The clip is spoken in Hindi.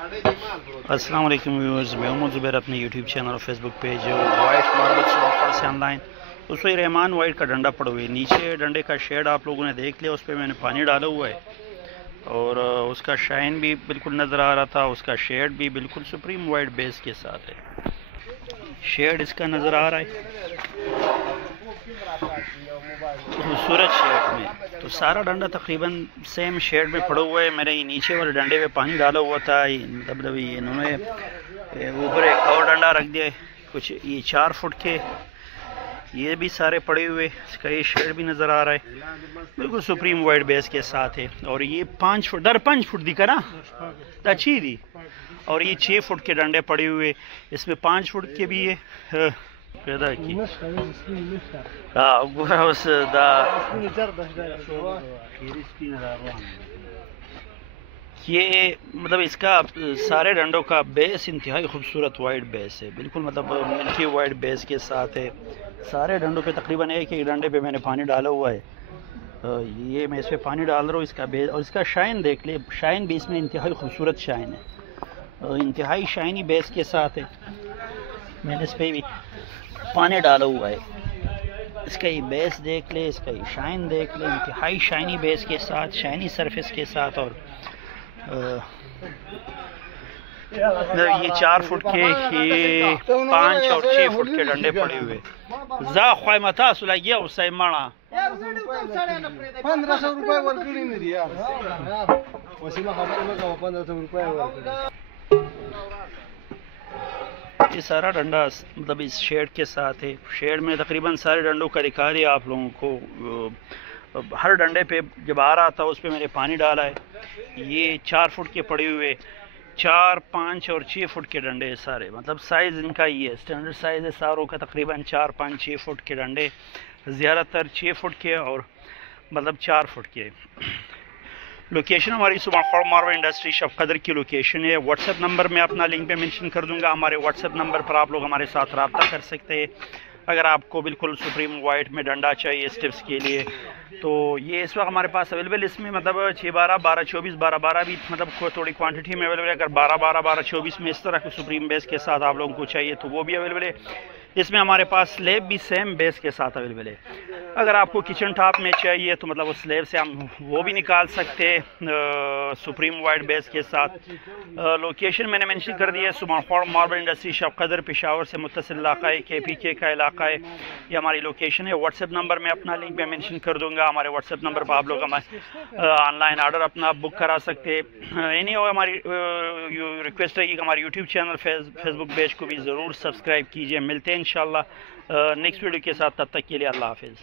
अस्सलाम वालेकुम व्यूअर्स, मैं मोहम्मद ज़ुबैर अपने यूट्यूब चैनल और Facebook page white marble so far से ऑनलाइन उसमें रहमान वाइट का डंडा पड़ा हुआ है। नीचे डंडे का शेड आप लोगों ने देख लिया, उस पर मैंने पानी डाला हुआ है और उसका शाइन भी बिल्कुल नज़र आ रहा था। उसका शेड भी बिल्कुल सुप्रीम वाइट बेस के साथ है। शेड इसका नज़र आ रहा है खूबसूरत शेड में। तो सारा डंडा तकरीबन सेम शेड में पड़ा हुआ है। मैंने ये नीचे वाले डंडे में पानी डाला हुआ था, मतलब इन्होंने ऊपर एक और डंडा रख दिया, कुछ ये 4 फुट के ये भी सारे पड़े हुए। इसका ये शेड भी नज़र आ रहा है, बिल्कुल सुप्रीम वाइट बेस के साथ है। और ये 5 फुट दर 5 फुट दिखा ना अच्छी थी। और ये 6 फुट के डंडे पड़े हुए, इसमें 5 फुट के भी है पैदा की। ये मतलब इसका सारे डंडों का बेस इंतहाई खूबसूरत वाइट बेस है, बिल्कुल मतलब मिल्की वाइट बेस के साथ है। सारे डंडों पे तकरीबन एक एक डंडे पे मैंने पानी डाला हुआ है। ये मैं इस पर पानी डाल रहा हूँ। इसका बेस और इसका शाइन देख ले, शाइन भी इसमें इंतहाई खूबसूरत शाइन है, इंतहाई शाइनी बेस के साथ है। मैंने इस पर भी पानी डाला हुआ है। इसका ये बेस देख ले, इसका ये शाइन देख ले, इंतहाई शाइनी बेस के साथ, शाइनी सरफेस के साथ। और ये 4 फुट के, ये 5 और 6 फुट के डंडे पड़े हुए। जा ख्वाह मता सुलाइया उससे माना 1500 रुपये वर्कड़ी नहीं दिया वसीला खबर में 1500 रुपये वर्कड़ी। ये सारा डंडा मतलब इस शेड के साथ है। शेड में तकरीबन सारे डंडों का दिखा दिया आप लोगों को। हर डंडे पे जब आ रहा था उस पर मैंने पानी डाला है। ये 4 फुट के पड़े हुए, 4, 5 और 6 फुट के डंडे सारे, मतलब साइज़ इनका ये है, स्टैंडर्ड साइज़ है सारों का। तकरीबन 4, 5, 6 फुट के डंडे, ज़्यादातर 6 फुट के और मतलब 4 फुट के। लोकेशन हमारी सुबह मार्बल इंडस्ट्री शब कदर की लोकेशन है। व्हाट्सएप नंबर मैं अपना लिंक पे मेंशन कर दूंगा। हमारे व्हाट्सएप नंबर पर आप लोग हमारे साथ रब्ता कर सकते हैं अगर आपको बिल्कुल सुप्रीम वाइट में डंडा चाहिए स्टेप्स के लिए। तो ये इस वक्त हमारे पास अवेलेबल, इसमें मतलब 6, 12, 12, 24, 12, 12 भी मतलब थोड़ी क्वांटिटी में अवेलेबल है। अगर 12, 12, 12, 24 में इस तरह के सुप्रीम बेस के साथ आप लोगों को चाहिए तो वो भी अवेलेबल है। इसमें हमारे पास स्लेब भी सेम बेस के साथ अवेलेबल है। अगर आपको किचन टॉप में चाहिए तो मतलब उस स्लेब से हम वो भी निकाल सकते हैं सुप्रीम वाइट बेस के साथ। लोकेशन मैंने मेंशन कर दिया है, सुबह मार्बल इंडस्ट्री शब कदर पेशावर से मुत्तसिल इलाका है, KPK का इलाका है। ये हमारी लोकेशन है। व्हाट्सएप नंबर मैं अपना लिंक में मेंशन कर दूंगा। हमारे व्हाट्सएप नंबर पर आप लोग हमारे ऑनलाइन ऑर्डर अपना बुक करा सकते हैं। इन्हीं और हमारी रिक्वेस्ट है कि हमारे यूट्यूब चैनल फेसबुक पेज को भी ज़रूर सब्सक्राइब कीजिए। मिलते हैं इंशाल्लाह नेक्स्ट वीडियो के साथ, तब तक के लिए अल्लाह हाफिज़।